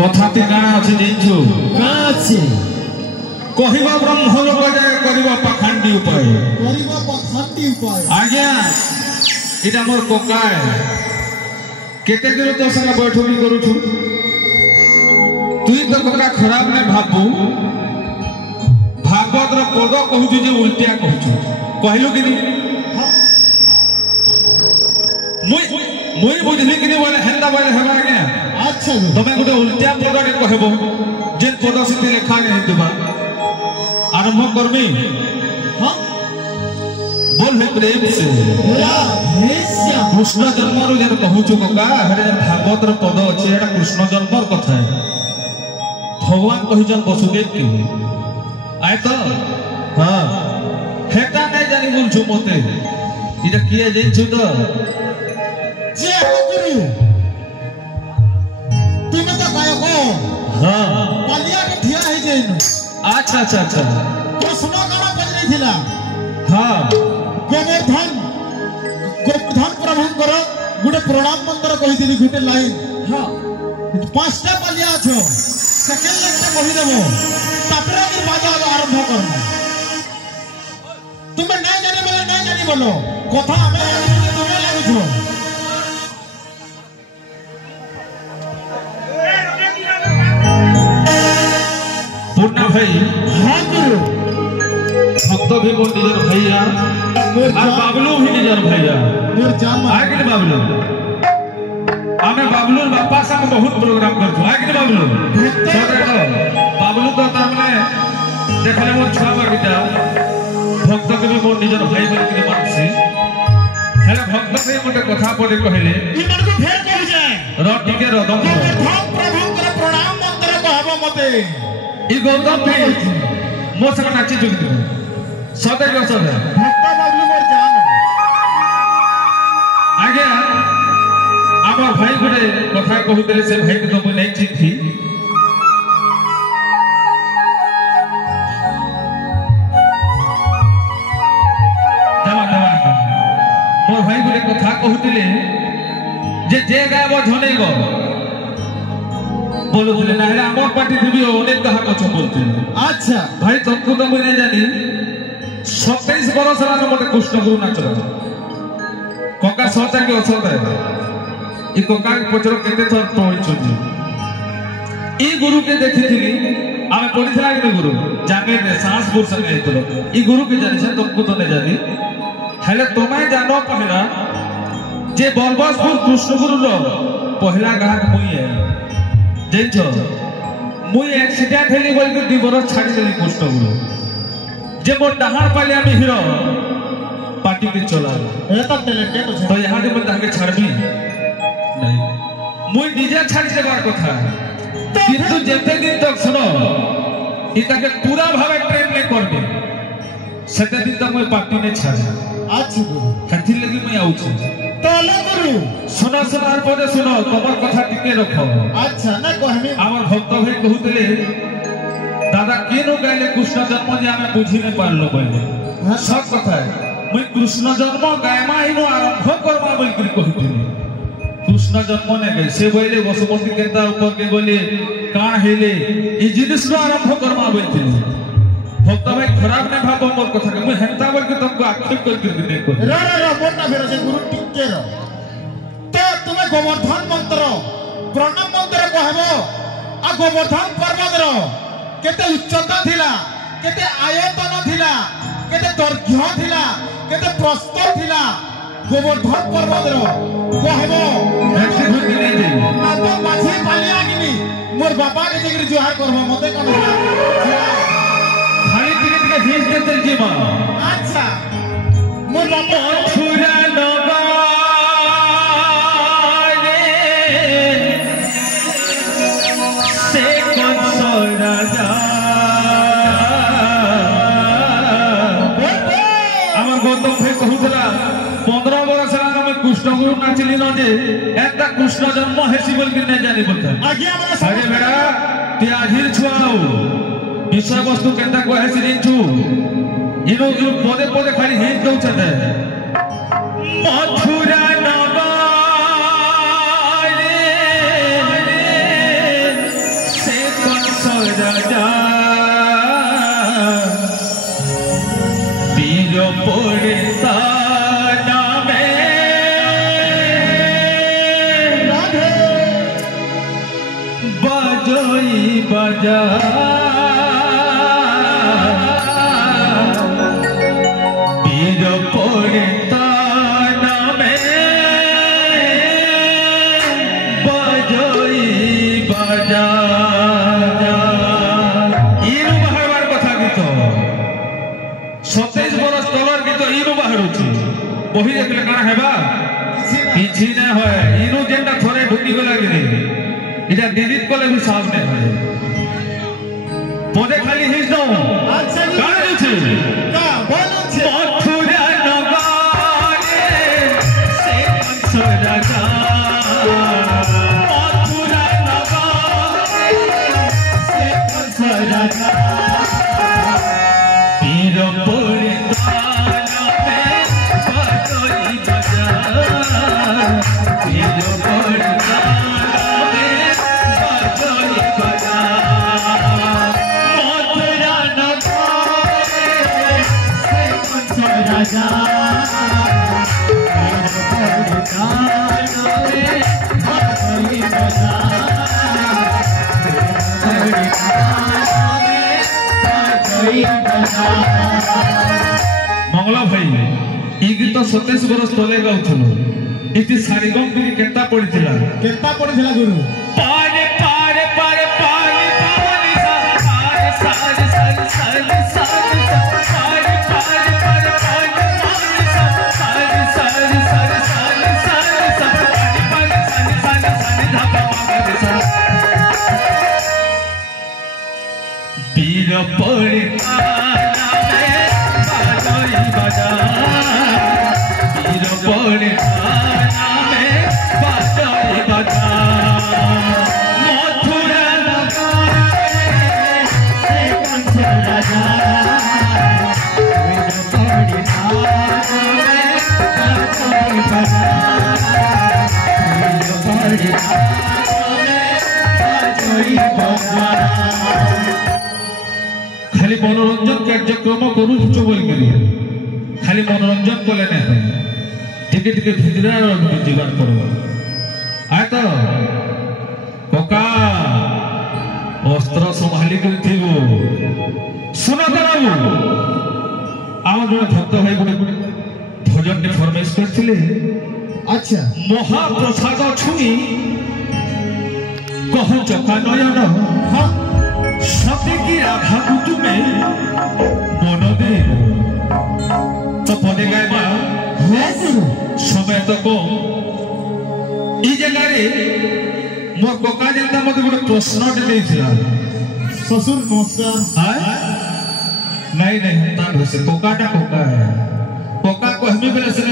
कथाती काना अछि दिनछु का अछि कहिबा ब्रह्म लोक जाय करिबा पाखंडी उपाय आज्ञा इटा मोर कोकाय केते दिन तो संग बैठकी करू छु तुई तो कोका खराब ने भाबू भागवत रो पद कहू जे उल्टिया कहू छु कहलु कि मुई बुझली कि बोले हेंदा बोले हेबा आज्ञा अच्छा तमे गोटे उल्टिया पद के कहबो जे पद से लिखा के हितबा आरंभ करमी हां बोल है प्रेम से कृष्ण जन्म रो जन कहू छु कोका हरे भागवत रो पद अछि एटा कृष्ण जन्म रो कथा है भगवान कहि जन वसुदेव के आय तो हां हेटा नै जानि बोल छु मते इटा किए जे छु तो जे हो गुरु तुम तो गायक हो हां पालिया के ठिया है जेनु अच्छा अच्छा अच्छा कृष्ण काना बज नहीं थिला हां गोवर्धन प्रभु कर गुटे प्रणाम मंत्र कहि दिली गुटे लाइन हां पांचटा पालिया छ सेकेंड लाइन से कहि देबो तापरे की बाजा आरंभ करना तुम नहीं जानी बोलो कथा हमें तुम्हें लागु छ पूर्णा भाई हां गुरु भक्त भी मोर निजर भैया और बाबलू भी निजर भैया मोर जान आगे बाबलू आमे बाबलू बापा संग बहुत प्रोग्राम करछु आगे बाबलू बाबलू तो तार माने देखले मोर छुआ बागिटा भक्त के भी मोर निजर भाई बन के मानसी हेला भक्त से मते कथा पड़े कहले ई मन को फेर कहि जाए र टिके रदम गोवर्धन प्रभु कर प्रणाम मंत्र कहबो मते ई गौतम भी मोर संग नाची जुगि सदा के सदा भक्त बाबलू मोर जान आगे आमार भाई गुटे कथा कहूतले से भाई के तो मुई नहीं चिन्ही मोर भाई गुटे कथा कहूतले जे गायब धने गो बोलो बोले ना हेला आमार पार्टी भी अनेक कहा कछ बोलते अच्छा भाई तुमको तो मुई नहीं जानी 27 बरस ला मते कृष्ण गुरु नाच कोका सोचा के ओछता है ई कोका के पचरो केते थर पहुंच छु ई गुरु के देखिथिली आमे पढिथला कि गुरु जाने ने सांसपुर संग आइतलो ई गुरु के जानि से तुमको तो नहीं जानी हेले तुम्हें जानो पहला जे बलबसपुर कृष्ण गुरु रो पहला गाहक मुई है देखो मुई एक्सीडेंट हेली बोल के 2 बरस छाड़ी देली कृष्ण गुरु जे मोर डहार पाले आमी हिरो पार्टी के चला ए तो टैलेंटेड तो यहां के बंदा के छाड़बी नहीं मुई डीजे छाड़ी देबार कथा किंतु जेते दिन तक सुनो इता के पूरा भावे ट्रेन में करबे सेते दिन तक मुई पार्टी ने छाड़ अच्छा गुरु हथि लगी मैं आउ छु तले गुरु सुनो सुनार पदे सुनो तमर कथा टिके रखो अच्छा ना कहमी आवर भक्त भाई कहूतले दादा केनो गाइले कृष्ण जन्म जे आमे बुझी नै पारलो पहिले सब कथा है मुई कृष्ण जन्म गायमा हिनो आरंभ करमा बोल कर कहथिनी कृष्ण जन्म ने गए से बोले वसुमती केता ऊपर के बोले का हेले ई जिनिस रो आरंभ करमा बोलथिनी भक्त भाई खराब नै भाबो मोर कथा के मुई हेंता बोल के तुमको आक्षेप कर नहीं को रा मोर ना फेर से गुरु टिके रो तो तुम्हें गोवर्धन मंत्र प्रणाम मंत्र कहबो आ गोवर्धन पर्वत रो केते उच्चता थिला केते आयतन थिला केते दर्घ्य थिला केते प्रस्थ थिला गोवर्धन पर्वत रो कहबो ना तो माझी पालिया गिनी मोर बापा के जिगर जुहार करबो मते कम खाली टिकट के फीस देते जीवा अच्छा मोर बापा छुरा नगा से कंसोरा जा আমার গৌতম ভাই কহুতলা 15 বরস লা আমি কৃষ্ণ গুরু নাচিলি ন যে একটা কৃষ্ণ জন্ম হেসি বল কি না জানি বলতা आगे हमरा আরে বেড়া তে আজির ছুয়াও বিষয় বস্তু কেনটা কো হেসি দিনছু ইনো ইনো পদে পদে খালি হেস দউছতে মথুরা নগরে राजा वीर पड़ता नामे बजोई बजा वीर पड़ता नामे बजोई बजा इनु बाहरबार कथा गीत 27 बरस तलर गीत इनु बाहरुची बही देखले काना हेबा किछि ना होय इनु जेंटा थरे ढुकी गला गिरे इटा डिलीट कले भी सामने होय पदे खाली हिज दो अच्छा काना दिछि का बोलो छे मथुरा नगरे से कंस राजा मथुरा नगरे से कंस राजा वीर पड़ता नामे बजोई बजा वीर पड़ता नामे बजोई बजा मथुरा नगरे से कंस राजा वीर पड़ता नामे बजोई बजा मंगला भाई ई गीत 27 बरस तले गाउथलो इति सारीगम बिरी केता पडिथिला केता पड़िथिला गुरु पारे पारे पारे पारे पारे सा पारे सारे सारे सारे सारे पारे पारे पारे पारे पारे सा सारे सारे सारे सारे सारे पारे पारे सारे सारे सारे धापा मागे सा वीर पड़ता नामे बजोई बजा वीर पड़ता नामे बजोई बजा मथुरा नगरे से कंस राजा वीर पड़ता नामे बजोई बजा वीर पड़ता नामे बजोई बजा खाली मनोरंजन कार्यक्रम करू छो बोल के खाली मनोरंजन कले ना टिके टिके भितरा जीवन करबो आय तो कोका अस्त्र संभाली कर थिबो सुनो तो बाबू आम जो भक्त भाई गुडे भजन ने फरमाइश करथिले अच्छा महाप्रसाद छुई कहू चका नयन हां सत्य की राधा तुमे मन दे तो पदे गायबा है गुरु समय तो कम ई जगह रे मोर कोका जेंता मते गोटे प्रश्न दे देथिला ससुर नमस्कार हां नहीं नहीं ता से कोकाटा कोका है कोका को हमें बेले से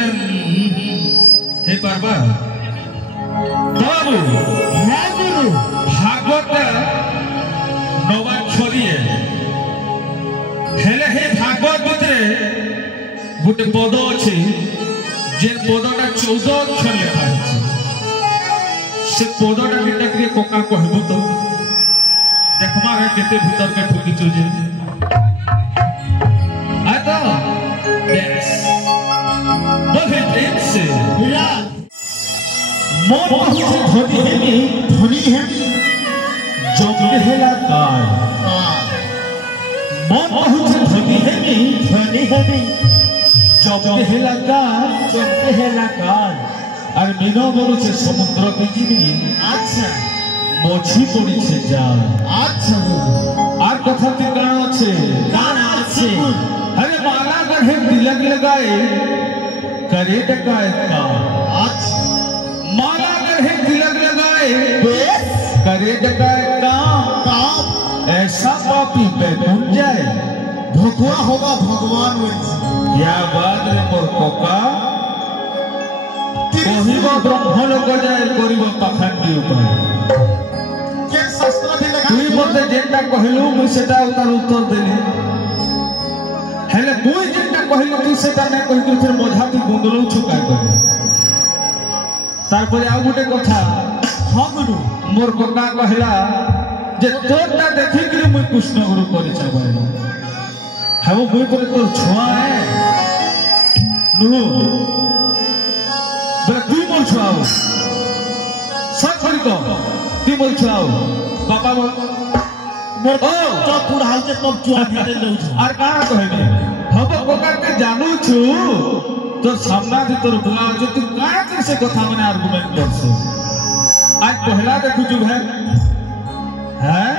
हे पारबा बाबू है गुरु भागवत नवा छड़िए हेले हे भागवत भितरे गोटे पद अच्छे जे पदटा 14 अक्षर लिखा है से पदटा केटा के कोका कहबो तो देखमा रे केते भीतर के ठुकीचो जे आ तो यस बोले प्रेम से विराट मन धनी है जग हेला काल मन बहुत धनी है जग हेला काल আর মিনো বলছে সমুদ্র পৃথিবী अच्छा মছি পড়িছে জাল अच्छा गुरु আর কথাতে কারণ আছে আরে মালা গড়ে তিলক लगाए करे डकायत का अच्छा माला गढ़े तिलक लगाए बेस करे डकायत का काम ऐसा पापी बैकुंठ जाए भगवा होगा भगवान वैसे क्या बात रे मोर कोका कहिब ब्रह्म लोक जाए करिब पाखंडी उपाय के शास्त्र भी लगा तुई मते जेंटा कहलु मु सेटा उतार उत्तर देली हेले मुई जेंटा कहलु तू सेटा नै कहि फिर मझाती गुंदलौ छुका कर तार पर आ गुटे कथा हां गुरु मोर कोका कहला जे तोरटा देखि कि मुई कृष्ण गुरु करि चाबो हाबो मुई पर तोर छुआ है नु बे तू मोर छुआओ सब करी तो तू मोर छुआओ बाबा मोर ओ तो पूरा हाल के तब चुआ भेटे जाऊ छ आर काना कहबे हबो कोका के जानू छु तो सामना दे तोर बुला जे तू का कैसे कथा माने आर्गुमेंट करछ आज पहला देखु छु है हैं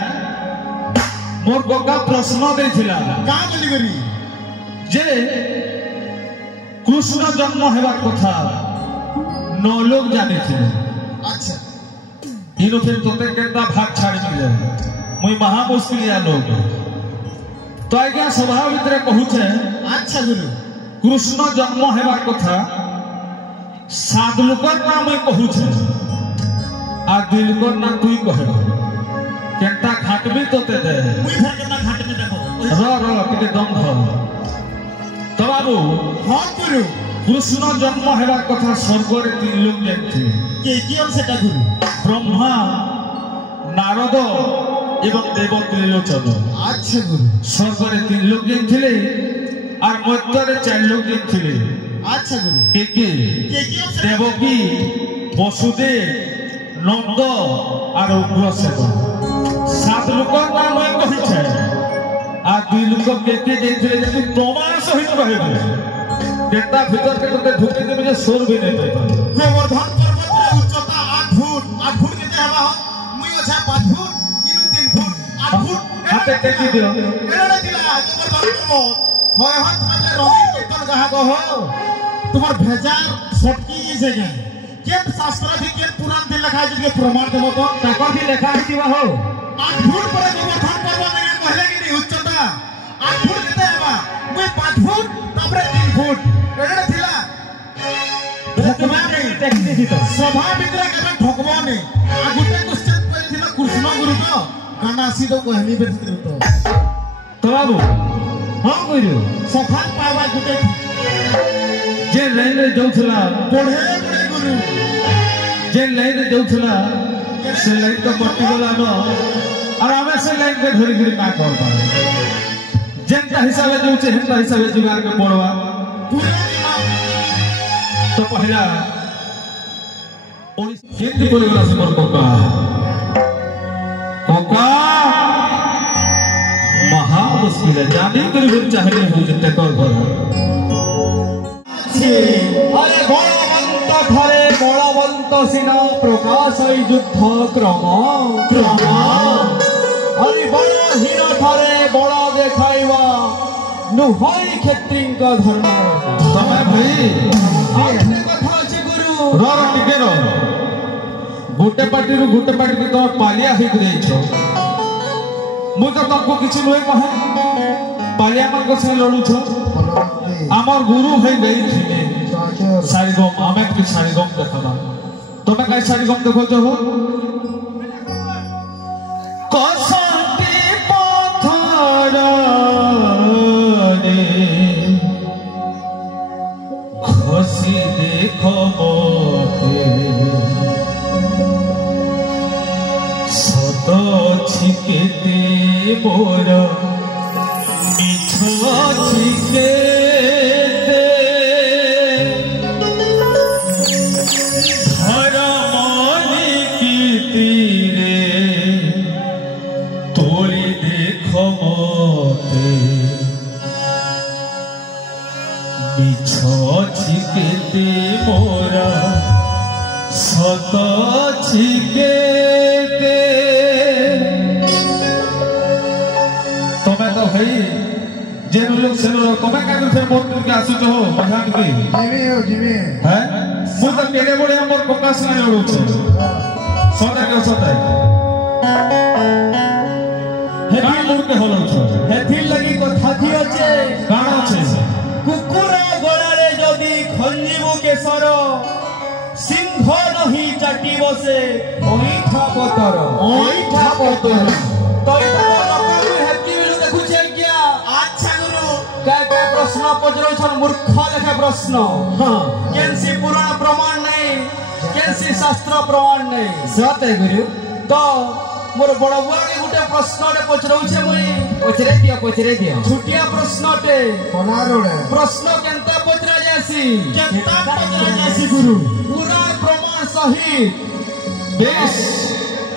मोर कोका प्रश्न देथिला का बोली करी जे कृष्ण जन्म हेबार कथा नौ लोग जाने थे अच्छा इनो फिर तोते केता भाग छाड़ी मिले मुई महा मुश्किल या लोग तो आज्ञा स्वभाव भीतर कहू छे अच्छा गुरु कृष्ण जन्म हेबार कथा सात लोकर नाम मुई कहू छे आ दिलकर ना तुई कहे केता खाटबी तोते दे मुई फेर केना घाट में देखो र टिके दम धर तो बाबू हां गुरु कृष्ण जन्म हेबार कथा स्वर्ग रे तीन लोग जानथिले के कियम सेटा गुरु ब्रह्मा नारद एवं देव त्रिलोचन अच्छा गुरु स्वर्ग रे तीन लोग जानथिले और मध्य रे चार लोग जानथिले अच्छा गुरु के कियम से देवकी वसुदेव नंद और उग्रसेन सात लोकर नाम मैं कहि छै आ दुई लोक के जानथिले जे प्रमाण सहित रहबे केता भीतर के तोते ढुके देबे जे सोर भी नहीं पाइबा गोवर्धन पर्वत रे उच्चता 8 फुट के देबा मुई अच्छा 5 फुट इनु 3 फुट 8 फुट हाथे टेकी दियो एड़ा दिला गोवर्धन पर्वत होय हाथ में रही कीर्तन कहा हो तुम्हार भेजार छटकी ई जगह के शास्त्र भी के पुराण दिन लिखा है जे प्रमाण देबो तो ताको भी लिखा है दिवा हो 8 फुट पर गोवर्धन पर्वत में कहले कि नहीं उच्चता 8 फुट के देबा मुई 5 फुट तबरे 3 फुट एड़ा दिला ठोकबा नहीं टेकी दी तो सभा भीतर केबे ठोकबा नहीं आ गुटे क्वेश्चन पे दिला कृष्ण गुरु तो कानासी तो कहनी बेत तो बाबू हां गुरु सफा पावा गुटे जे लाइन रे जाउथला पढ़े बड़े गुरु जे लाइन रे जाउथला से लाइन तो कटि गला न और हमें से लाइन के धरि धरि का करबा जेंता हिसाबे जाउछे हेंता हिसाबे जुगाड़ के पड़वा पूरा दिन तो पहला हिंदी बोले गला से मोर कोका कोका महा मुश्किल है जाने करीब चाहले हो जते कर अरे बलवंत घरे बलवंत सिना प्रकाश युद्ध क्रम अरे बड़ हीर ठारे बड़ देखाइवा नुहई क्षेत्री का धर्म समय भाई आपने कथा अछि गुरु रो टिके रो गोटे पार्टी रो गोटे पार्टी के तो पालिया हिक दै छो मु तो तुमको किछि नय कहे पालिया मन को से लड़ू छो हमर गुरु है गई थी सारीगम हमें की सारीगम देखबा तमे काई सारीगम देखो जो हो कसंती पथर रे खसी देखो मोते सत छिकेते मोर मिछ छिके छिकेते मोरा सत छिकेते तमे तो भाई जे लोग से लोग तमे का करथे मोर के आसु हो मजा के जीवी हैं मु तो केने बड़े हमर प्रकाश ना लड़ू छ सदा के सदा हे मोर के होलो छ हेथिर लगी कथा थी अछि काना छ कुकुर गलारे जदि खंजीबु केसर सिंह नहीं चाटी बसे ओइठा पतर तई तो लोकनु हेति बिलु देखु छै क्या अच्छा गुरु काय प्रश्न पजरो छन मूर्ख लेखे प्रश्न हां केनसी पुराण प्रमाण नहीं केनसी शास्त्र प्रमाण नहीं सत है गुरु तो मोर बड़ बुआ के गुटे प्रश्नटे पचरौछे मुई पचरे दियो छुटिया प्रश्नटे कोनारोडे प्रश्न केनता पचरा जासी गुरु पूरा प्रमाण सहित बेश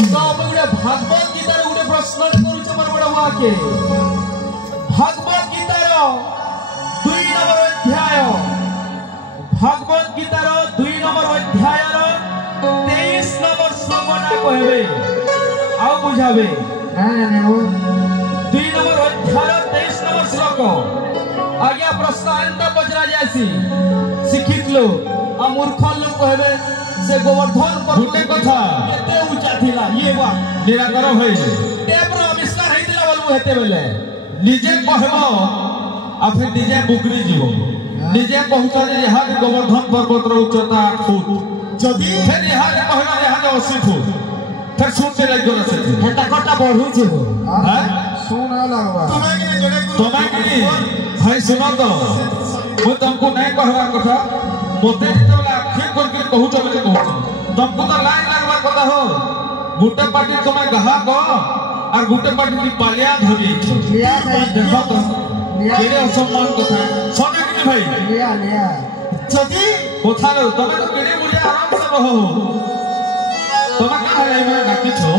तो हम गुटे भागवत गीता रे गुटे प्रश्नटे करूछे मोर बड़ बुआ के भागवत गीता रो 2 नंबर अध्याय भागवत गीता रो 2 नंबर अध्याय रो 23 नंबर श्लोक ना कहबे आओ बुझावे ना 2 नंबर अध्याय 23 नंबर श्लोक आज्ञा प्रश्न एंता पचरा जासी शिक्षित लोग आ मूर्ख लोग कहबे से गोवर्धन पर्वत कथा केते ऊंचा थिला ये बात निराकर होई टेप रो आविष्कार हेतिला बोलबो हेते बेले निजे कहबो आ फिर निजे बुकरी जीवो निजे कहता जे यहाँ गोवर्धन पर्वत रो उच्चता 8 फुट जदी फिर यहाँ कहला यहाँ 80 फुट फिर सुनते लग गयो से हेता कटा बढ़ू छे हां सुना लगवा तुम्हें कि भाई सुनो तो मैं तुमको नहीं कहवा कथा मोते जब आखिर करके कहू तो बोले कहू तुमको तो लाइन लगवा कथा हो गुटे पार्टी तुम्हें गहा को और गुटे पार्टी की पालिया धरी लिया देखो तो केरे असम्मान कथा सुने कि भाई लिया जदी कथा लो तुम्हें तो केरे मुझे आराम से रहो तुम्हें कहा है मैं डाकी छो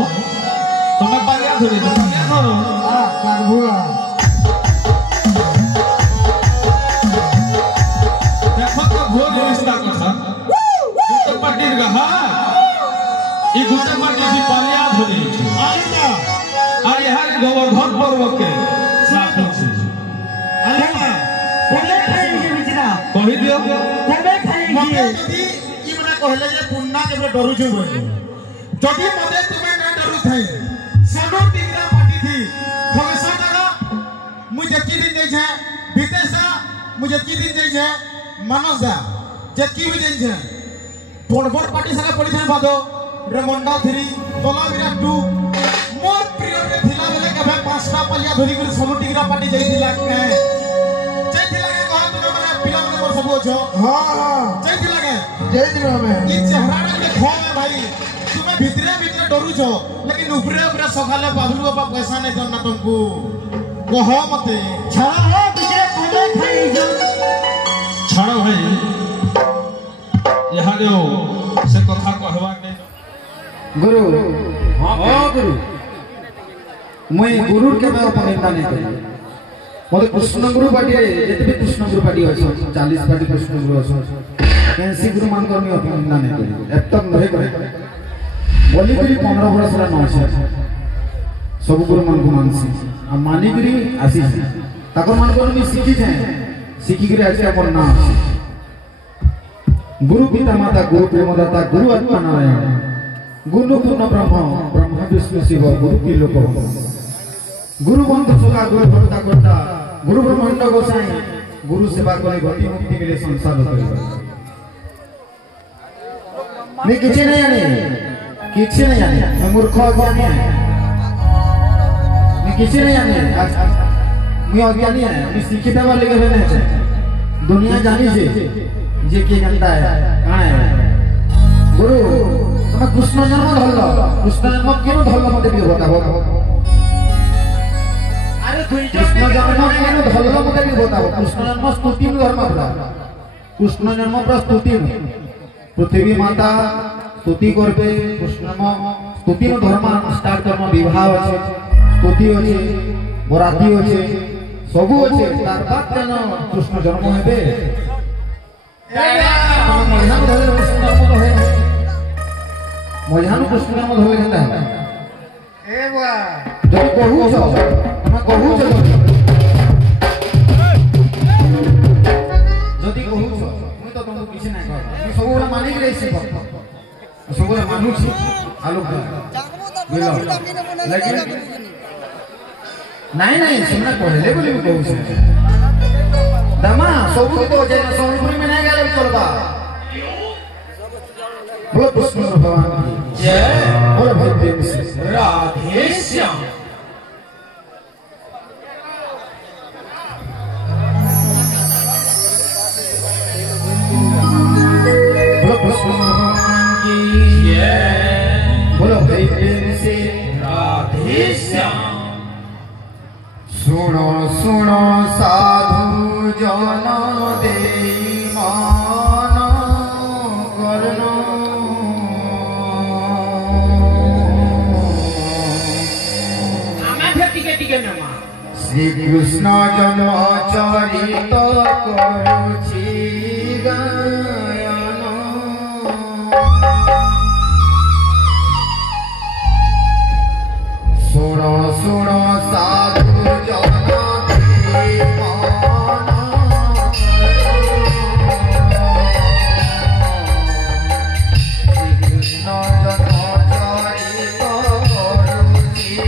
तुम्हें पालिया धरी पालिया धरो आ कानबुआ भोज रिश्ता कथा गुटे पार्टी गहा ई गुटे पार्टी की पालिया धरी आइना आ यहाँ गोवर्धन पर्वत के साथ छी आइना कोने खाएंगे बिचरा कहि दियो कोने खाएंगे मते जदी ई मने कहले जे पुन्ना के डरू छु बोले जदी मते तुम्हें न डरू थाई सोनो टिकरा पार्टी थी खगेश दादा मुझे की दिन दे छे विदेशा मुझे की दिन दे छे मनोजा जे की भी दिन छे बड़ पार्टी संगे पड़ी थे बादो रेमंडा थ्री तोला विरा 2 मोर प्रिय रे थिला बेले के भाई 5टा पलिया धरी कर सोनो टिकरा पार्टी जाइथिला के जाइथिला के कह तुमे माने पिला माने मोर सब छो हां जाइथिला के जाइथिला में ई चेहरा के खो में भाई तुमे भितरे डरू छो लेकिन ऊपरे सखाले बाबलू बाबा पैसा नहीं दन ना तुमको कह मते छड़ा हो बिचरे कोने खाई जो छाड़ो भाई यहाँ जो से कथा कहवा नहीं गुरु हां गुरु मैं गुरु के मैं अपनिंदा नहीं करी मोते कृष्ण गुरु पार्टी रे जते भी कृष्ण गुरु पार्टी अछि 40 पार्टी कृष्ण गुरु अछि कैंसी गुरु मान कर मैं अपनिंदा नहीं करी अब तक नहीं करे बोली करी 15 बरस ला न अछि सब गुरु मान को मानसी आ मानी करी आसी ताकर मान को भी सीखी जाए सीखी करे आज अपन नाम गुरु पिता माता गुरु प्रेमदाता गुरु आत्मा नारायण गुरु पूर्ण ब्रह्म ब्रह्म विष्णु शिव गुरु की लोक गुरु बंधु सखा गुरु भक्ता कोटा गुरु ब्रह्मांड गोसाई गुरु सेवा करे गति मुक्ति मिले संसार करे मैं किछि नहीं जाने मैं मूर्ख अज्ञानी है मैं किछि नहीं जाने मैं अज्ञानी है मैं शिक्षित वाले के नहीं है दुनिया जानी से जे के जनता है कहां है गुरु तुम कृष्ण जन्म धरलो कृष्ण जन्म केनो धरलो मते भी बताबो अरे कृष्ण जन्म केनो धरलो मते भी बताबो कृष्ण जन्म स्तुति धर्म पूरा कृष्ण जन्म पर स्तुति पृथ्वी माता स्तुति करबे कृष्ण स्तुति नो धर्म स्टार्ट कर्म विवाह अछि स्तुति अछि बराती अछि सबु अछि तार बाद केन कृष्ण जन्म हेबे मध्याह्न धरे कृष्ण जन्म तो है मध्याह्न कृष्ण जन्म धरे केनता है ए बुआ जब कहू छ हम कहू छ जदी कहू छ मैं तो तुमको किछ नै कह मैं सब ओरा मानि के रही सब ओरा मानु छी आलोक लेकिन नहीं सुनना कहले बोली मैं कहू छ दमा सब तो जे सोनपुरी में नहीं गेल चलबा बोलो कृष्ण भगवान की जय बोलो भाई प्रेम से राधे श्याम बोलो कृष्ण भगवान की जय बोलो भाई प्रेम से राधे सुनो सुनो साधु जन दे मान करनो श्री कृष्ण जन्म चरित करुछि गायन सुनो सुनो साधु जन दे मान श्री कृष्ण जन्म चरित करुछि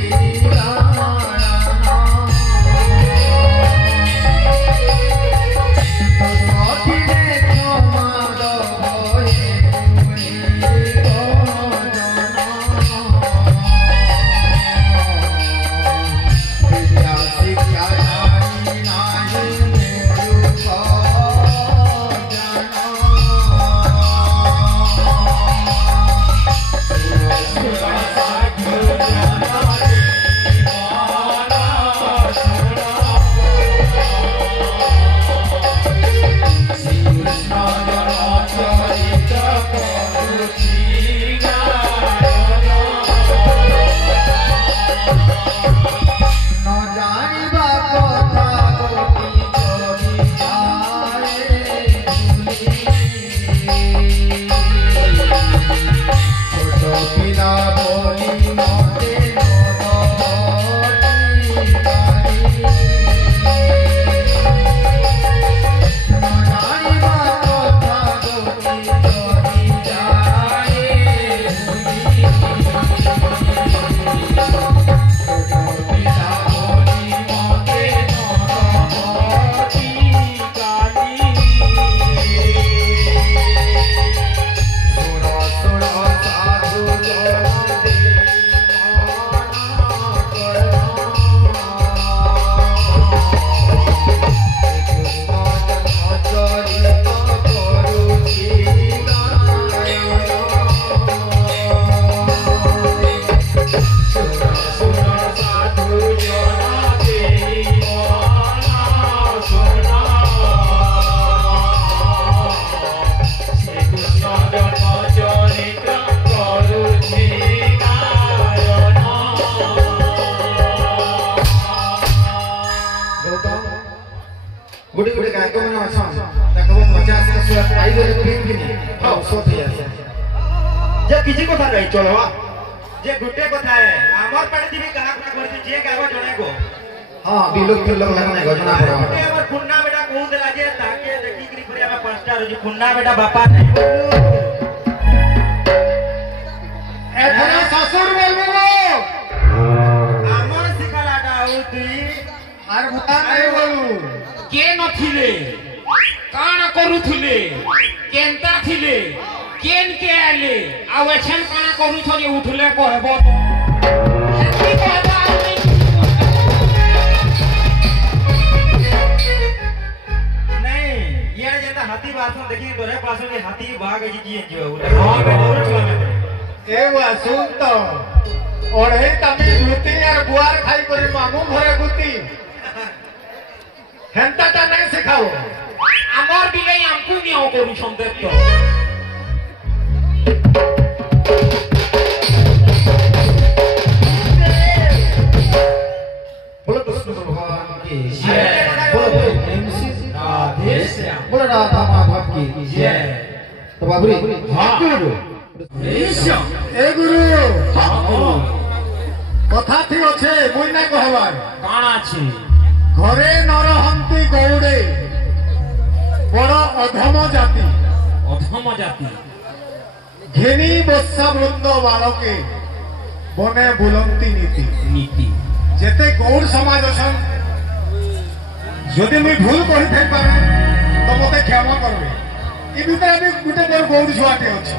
गुडी गुडी गायक मन अछन देखबो 50 के सुर आई गले प्रेम कि नहीं हां सोत है जे किसी कथा नहीं चलो जे गुटे कथा है हमर पड़े दिबी कहा कथा करती जे गावा जणे को हां बिलोक फिल्म लगने गजना पड़ो हमर पुन्ना बेटा कहू देला जे ताके देखी करी परिया में 5 स्टार जो पुन्ना बेटा बापा नहीं एथरा ससुर बोलबो हमर सिखलाटा होती आर बुता नहीं बोलू के नथिले काना करूथले केनता थिले केन के आले आ एछन काना करू थले उठले कहबो हेती बाबा नहीं ये जेता हाथी बासुन देखी तोरे पासो के हाथी भाग जी जो हां बेटा ए वा सुन तो ओढ़े तमी भूती यार बुआर खाई करे मामू घरे गुती हेंता ता नहीं सिखाओ আমার দিলে আমকু নিও করি সন্দেহ তো बोलो कृष्ण भगवान की जय बोलो एमसी राधे श्याम बोलो राधा माधव की जय तो बाबरी हां गुरु ए गुरु हां कथा थी আছে মুই না কহবার কানা আছে ঘরে নরহন্তি গৌড়ে বড় অধম জাতি ঘেনি বৎসা বৃন্দ বালকে বনে বুলন্তি নীতি যেতে গৌড় সমাজ অছন যদি মুই ভুল করি থাই পারে তো মতে ক্ষমা করবে এই ভিতরে আমি গোটে মোর গৌড় ছুয়াটে আছে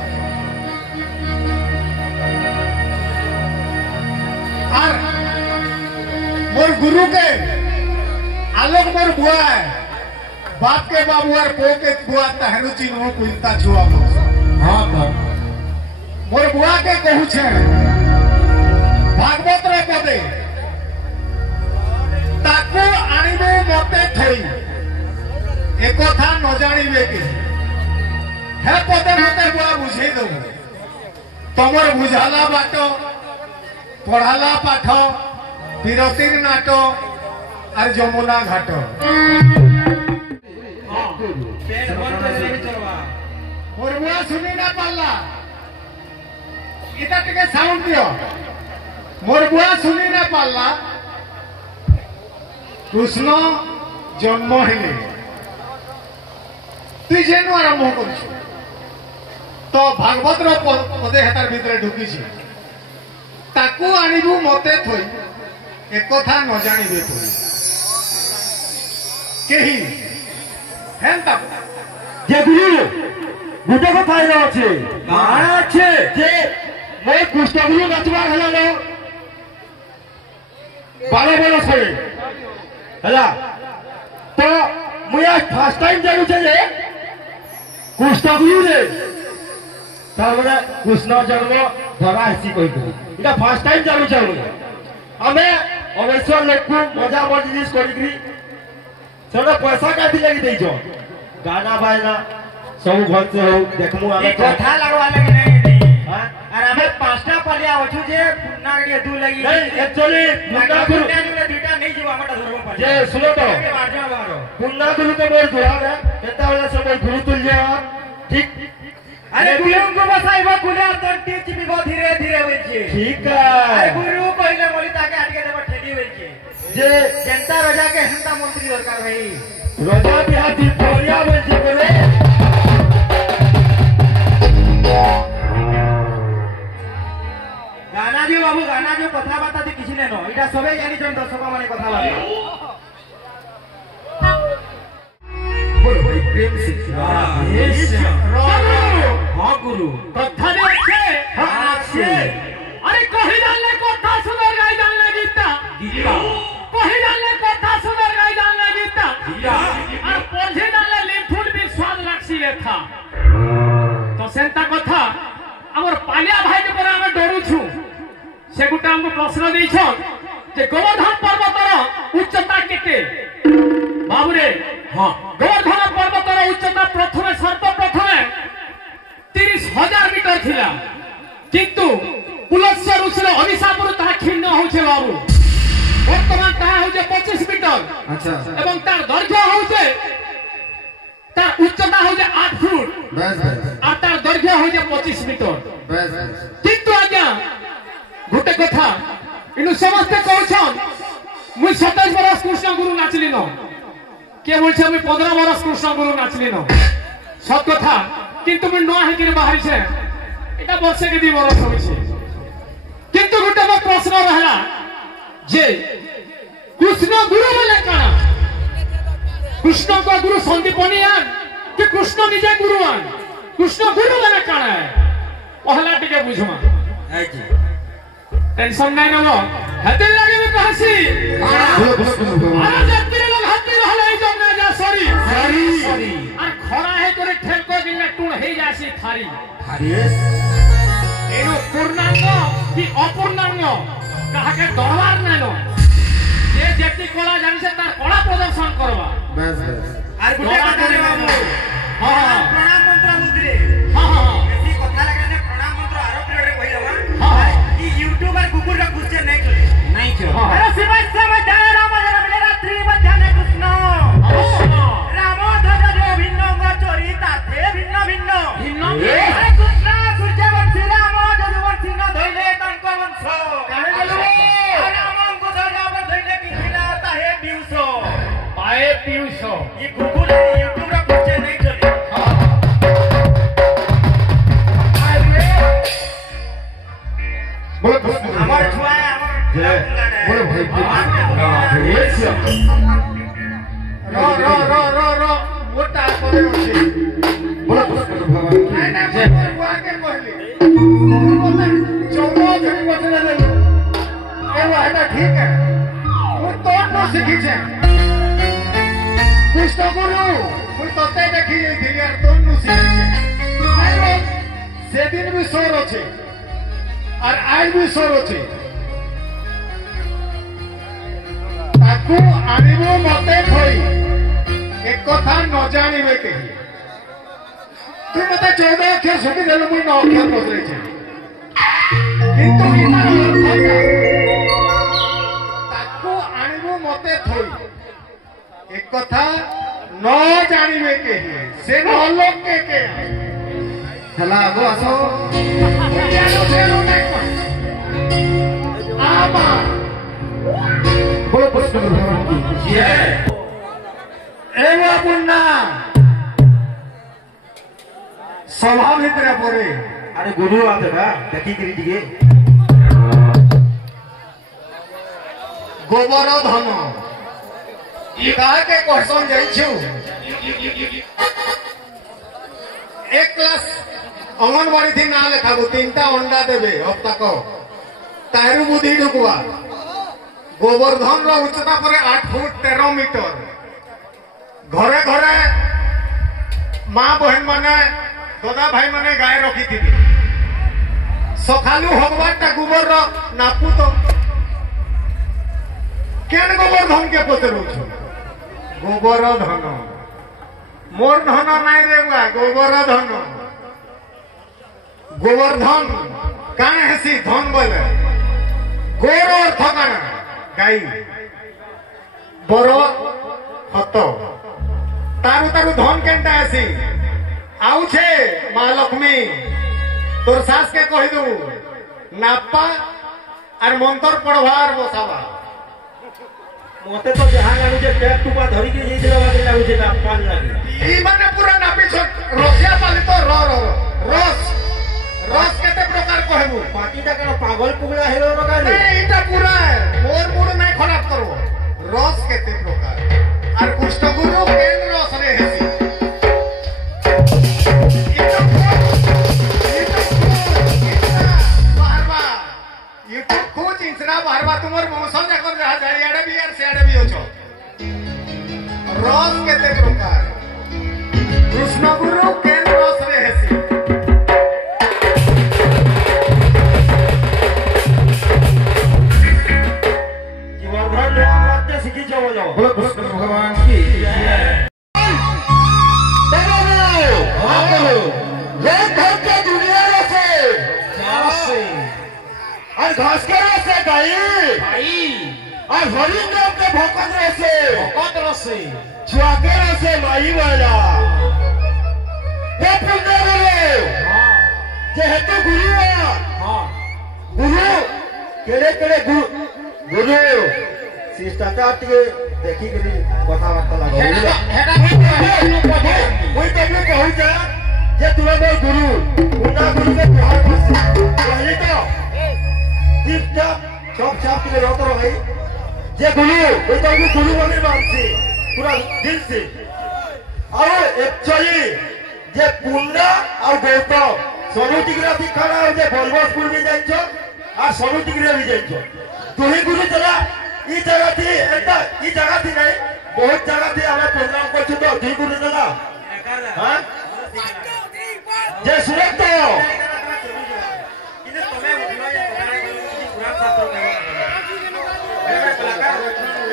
আর मोर गुरु के आलोक मोर बुआ है बाप के बाबू और पो के बुआ तहरु चिन्हो कुलता छुआ हां तो मोर बुआ के कहू छे भागवत रे पदे थई एक कथा न जानिबे कि हे पदे मते बुआ बुझे दो तमर बुझाला बाट पढ़ाला पाठ बिरतिर नाट और जमुना घाट मोर बुआ सुनी ना पाला इता टिके साउंड दियो मोर बुआ सुनी ना पाला कृष्ण जन्म हेले तुई जेनु आरंभ करछु तो भागवत रो पदे हेतार भितरे ढुकिछि ताकू आनिबु मते थई एक कथा न जानिबे थई केही हेंता जे गुरु गुटे कथा आइलो আছে কারণ আছে যে মই কুষ্ঠগুরু নাচবা হলো 12 বছর হয়ে হলা তো মই আজ ফার্স্ট টাইম জানুছে যে কুষ্ঠগুরু রে তারপরে কৃষ্ণ জন্ম ধরা আসি কইতো এটা ফার্স্ট টাইম জানুছে আমি অবশ্য লোকକୁ মজা মজলিস করিকি সেটা পয়সা কাটি লাগি দেইছ गाना बाजना सब भलसे हो देखमु आमे कथा लगवा लगी नहीं हां और हमें पांचटा पलिया होछु जे पुन्ना के दू लगी नहीं एक्चुअली पुन्ना गुरु दुटा नहीं जीव हमटा धरबो पड़े जे सुनो तो पुन्ना गुरु के मोर दुआर है केता वाला सब गुरु तुल्य ठीक अरे गुरु को बसाइबो गुरु तो टीच बिबो धीरे धीरे होइछे ठीक है अरे गुरु पहले बोली ताके हटके देबो ठेली होइछे जे जनता राजा के हंता मंत्री दरकार भाई राजा बिहाती बोलिया बोलती बोले गाना जो बाबू गाना जो कथा बाता थी किसी ने नो इटा सबे जानी जन दर्शक माने कथा बाता बोलो भाई प्रेम से हां गुरु कथा ने अच्छे हां अच्छे अरे कहि डालने कथा सुंदर गाय डालने गीता कहि डालने कथा सुंदर गाय डालने गीता और पढ़े डालने लिंफुल भी स्वाद लागसी लेखा तो सेंता कथा हमर पालिया भाई के पर हम डरू छु से गुटा हमको प्रश्न देछ जे गोवर्धन पर्वतर उच्चता केते बाबू रे हां गोवर्धन पर्वतर उच्चता प्रथमे सर्वप्रथमे 30,000 मीटर थिला किंतु पुलस्य ऋषिर अभिशाप रु ता खिन्न होछे बाबू वर्तमान ता होछे 25 मीटर अच्छा एवं तार दैर्घ्य होछे तार उच्चता होछे 8 फुट बस बस आ तार दैर्घ्य होछे 25 मीटर बस बस किंतु आज्ञा गोटे कथा इनु समस्त कहछन मुई 27 बरस कृष्ण गुरु नाचली न के बोलछे मुई 15 बरस कृष्ण गुरु नाचली न सब कथा किंतु मुई नया हेकिर बाहर छे एटा वर्षे के 2 बरस होइछे किंतु गोटे मो प्रश्न रहला जे कृष्ण गुरु बोले काना कृष्ण को गुरु संदीपनियान कि कृष्ण निजे गुरुआन कृष्ण गुरु बोले काना है पहला टिके बुझमा आजी टेंशन नहीं नो हते लागे में कहसी अरे जत्ती लोग हत्ती रहले जमना जा सॉरी सॉरी और खरा है तोरे ठेलको दिले टूण हे जासी थारी थारी एनो पूर्णांग कि अपूर्णांग कहा के दरबार नै नो जे जत्ती कोला जानि से तार कोला प्रदर्शन करबा बस बस और गुटे बात रे बाबू हां प्रणाम मंत्र मुद्रे हां हां ऐसी कथा लगे ने प्रणाम मंत्र आरोप रे कहि दवा हां ई यूट्यूबर कुकुर रा क्वेश्चन नहीं चले अरे शिवाय से जय राम जय रात्रि बजाने कृष्ण राम ध्वज जो भिन्न चोरी ताथे भिन्न भिन्न अरे कृष्ण सूर्य वंशी राम जदुवंशी न धइले तंक वंश काहे बोलबो राम को धजा पर धइले की खिलाता है पिउसो पाए पिउसो ये कुकुर यूट्यूब रा क्वेश्चन नहीं चले बोलो हमार छुआ है बोलो भाई रो मोटा पदे होछि बोलो भगवान नहीं ना बुआ के कहली चौदह जन बचले ले एवा हेटा ठीक है वो तो न सीखी छे कृष्ण गुरु मुई तते देखि जइथिली यार तो न सीखी छे आरो से दिन भी सोर अछि और आज भी सोर अछि ताकू आनिबो मते थई एक कथा न जानिबे के तू मते 14 अक्षर सुनी देलो मुई 9 अक्षर पसरे छे किंतु इतार अर्थटा ताको आनिबो मते थोई एक कथा न जानिबे के से न लोक के हला गो आसो आमा बोलो कृष्ण भगवान की जय एवा पुन्ना सभा भितर परे अरे गुरु आते बा देखी करी दिगे गोबर धन ई काहे के क्वेश्चन जाई छु एक क्लास अंगनवाड़ी थी ना लेखाबो 3टा अंडा देबे अब तक तारू बुद्धि ढुकवा गोवर्धन रो उच्चता परे 8 फुट 13 मीटर घरे घरे माँ बहन माने दादा भाई माने गाय रखी थी सखालू हगवाटा गोबर रो नापू तो केन गोवर्धन के पचरू छु गोबर धन मोर धन नाई रेवा गोबर धन गोवर्धन काने हेसी धन बोले गोर अर्थ काना गाई बरो हत तारु तारु धन केनटा हेसी आउ छे माँ लक्ष्मी तोर सास के कहि दू नापा आर मंत्र पढ़वार बसावा मते तो जहां लागु जे टैप टुपा धरि के जेइला बाकी लागु जे ना पान लागे ई माने पूरा नापी छ रसिया पाली तो रस रस केते प्रकार कहबू पाटीटा कण पागल पुगला हेलो रगा रे नहीं इटा पूरा मोर मूड नहीं खराब करो रस केते प्रकार आर पुष्ट गुरु केन रस रे हेसी यूट्यूब खोज इंस्टा बारबा तुमर मौसम जा कर रहा जाई आड़े भी यार से आड़े भी होछो रस केते प्रकार कृष्ण गुरु केन रस रे हेसी बोलो कृष्ण भगवान की और घास के रसे गाई और हरिण नाम के भोकत रसे छुआ के रसे माई वाला हे पुण्य गुरु जेहेतु गुरु केड़े केड़े गुरु शिष्टाचार टिके देखी करी कथाबार्ता लागो मुई तबे कहू जा जे तुमे मोर गुरु पुण्य गुरु के प्यार करसी कहली तो टिप-टाप चप-चाप के रहतो भाई जे गुरु ओई तो गुरु बने मानसी पूरा दिल से और एक्चुअली जे पुण्य और गौतम सोनू टिकरा भी खड़ा हो जे बलबस स्कूल में जाइछो आ सोनू टिकरा भी जाइछो तू ही गुरु चला ई जगह थी एता ई जगह थी नहीं बहुत जगह थी हमें प्रोग्राम करछु तो दी गुरु चला हां जे सुरत तो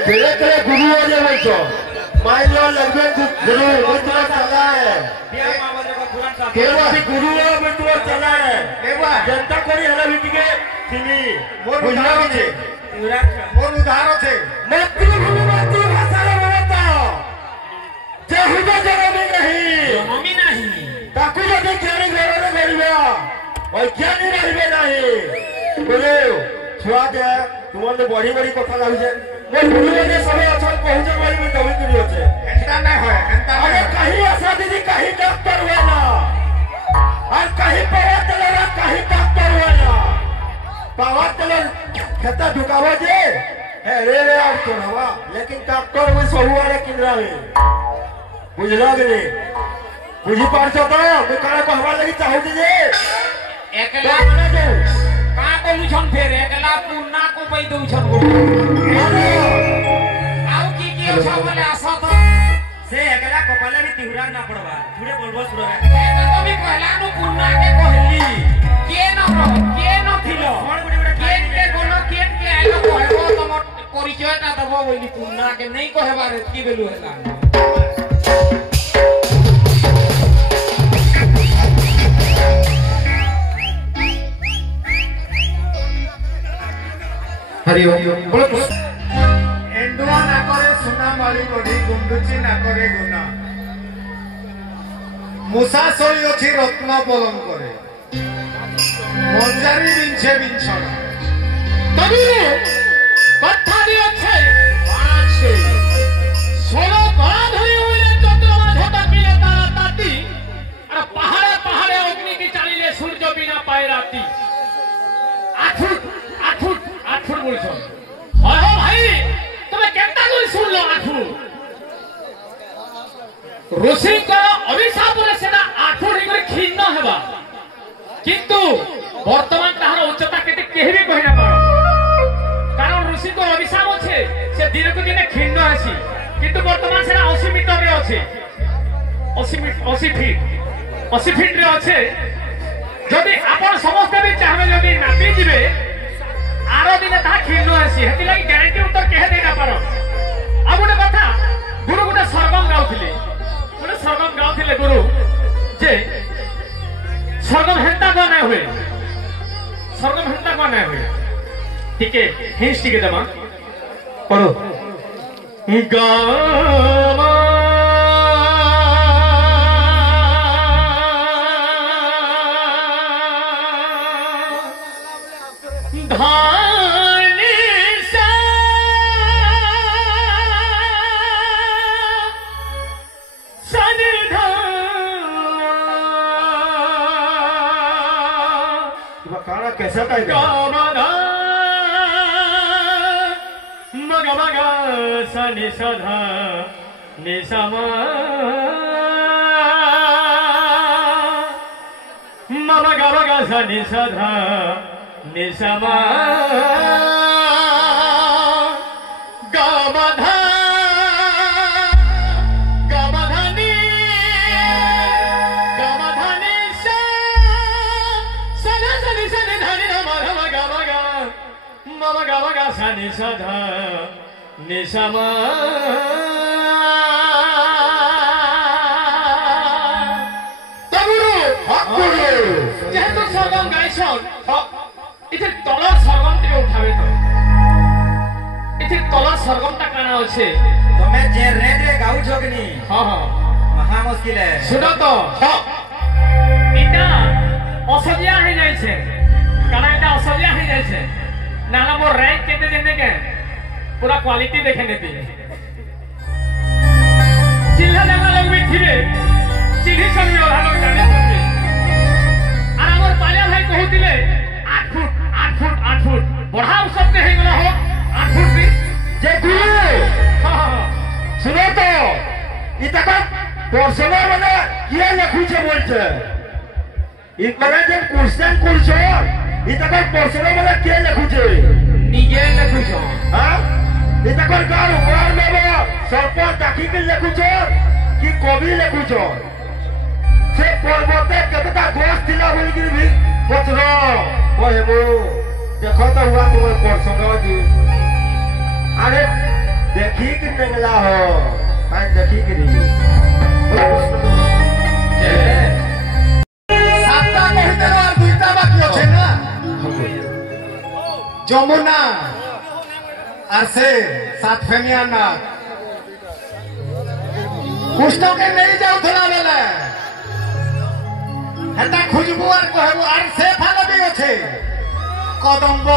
केले केले गुरु हो जे बोलछो माय लो लगबे गुरु वो तो चला है केवा भी गुरु वो तो चला है एवा जनता कोरी हला बिटिके सिनी मोर उधार छे मोर उधार छे मातृभूमि मातृभाषा रे बोलता जे हुबे जनमी नहीं ताकू जदि ज्ञानी घर रे गरिबा और ज्ञानी रहिबे नहीं बोले छुआ दे तुमने बड़ी बड़ी कथा लागु जे मोर गुरु ने सब अछन कहू जे बड़ी दबी करी होचे एंता नहीं होय एंता अरे कहीं आशा दीदी कहीं डॉक्टर वाला और कहीं पवत लगा कहीं डॉक्टर वाला पवत लगा खेता ढुकावा जे रे और चढ़ावा लेकिन डॉक्टर में सबुआरे किनरा है बुझलो गे बुझी पारछो तो मैं काला कहवा लगी चाहू जे एकला का बोलू छन फेर एकला पुन्ना को पई दउ छन गो आउ की छ बोले आसा तो से एकला कपाले भी तिहुरा ना पड़वा थोड़े बोलबो सुरो ए तो भी कहला नु पुन्ना के कहली के न थिलो केन के कोनो केन के आइलो कहबो तुम परिचय ना दबो बोली पुन्ना के नहीं कहबार की बेलु हैला हरि ओम बोलो एंडुआ ना करे सुना माली बड़ी गुंडुची ना करे गुना मुसा सोई अछि रत्न पलम करे मंजारी बिंछे बिंछना तबिरे कथा दिए আছে ষোলো গড়া ধরে হইলে চন্দ্রমা ঝটা পিলে তারা তাতি আর পাহাড়ে পাহাড়ে অগ্নি কি চালিলে সূর্য বিনা পায় রাতি আঠুট আঠুট আঠুট বলছো হয় হয় ভাই তুমি কেনটা করে শুনলো আঠুট ঋষিଙ୍କର অভিশাপরে সেটা আঠুট করে ক্ষীণ হেবা কিন্তু বর্তমান তাহার উচ্চতা কেতে কেহি বি কহি না পারো কারণ ঋষিଙ୍କ অভিশাপ আছে সে দিনকু দিনে ক্ষীণ আছে কিন্তু বর্তমান সেটা 80 মিটারে আছে 80 ফিট রে আছে যদি আপন সমস্ত বি চাহবে যদি নাপি দিবে আরো দিনে তা ক্ষীণ আছে হেতি লাগি গ্যারান্টি উত্তর কেহে দেই না পারো আর গোটে কথা গুরু গোটে সরগম গাউଥିଲେ গুরু যে সরগম হেন্তা কোনা হুয়ে সরগম হেন্তা কোনা হুয়ে ठीक है हिंस ठीक है दमा पढ़ो गामा धानी सा सनिधा काना कैसा कहेगा मगा सनि सधा निसमा मगा मगा सनि सधा निसमा गमधा गमधनि गमधनि सनि सनि सनि धनि मगा मगा मगा मगा मगा सनि सधा निसमा तबुरु हकुरु जेहेतु सरगम गाइछन इथे तलर सरगम टे उठावे तो इथे तलर सरगम ता काना अछि तमे जे रेड रे गाउ छकनी हां हां महा मुश्किल है सुनो तो इटा असजिया हे जाय छे काना इटा असजिया हे जाय छे नाला मोर रैंक केते जने के पूरा क्वालिटी देखे नेती चिल्ला जंगल लोग भी थिबे चिढ़ी छबी ओढ़ा लोग जाने छबी आर हमर पालिया भाई कहउतिले 8 फुट बढ़ा शब्द हे गेला हो 8 फुट भी जे गुरु हां सुनो तो इतका पर्सनल माने किया लिखुछे बोलछे इतने जे क्वेश्चन करछो इतका पर्सनल माने किया लिखुछे निजे लिखुछो हां इतका गार उपार लेबो सरपंच ताकी के लिखुछो कि कवि लिखुछो से पर्वते कतटा गोस दिला होई कि भी पचरो कहबो देखो तो हुआ तुम्हारे पर्सनल जी अरे देखी कि निकला हो मैं देखी कि नहीं सातटा कहते और दुईटा बाकी আছে না যমুনা আর সে সাত ফেমিয়া না কুষ্ঠকে নেই যাও ধরা বেলা হেটা খুঁজবো আর কহবো আর সে ফালা বি আছে কদম্ব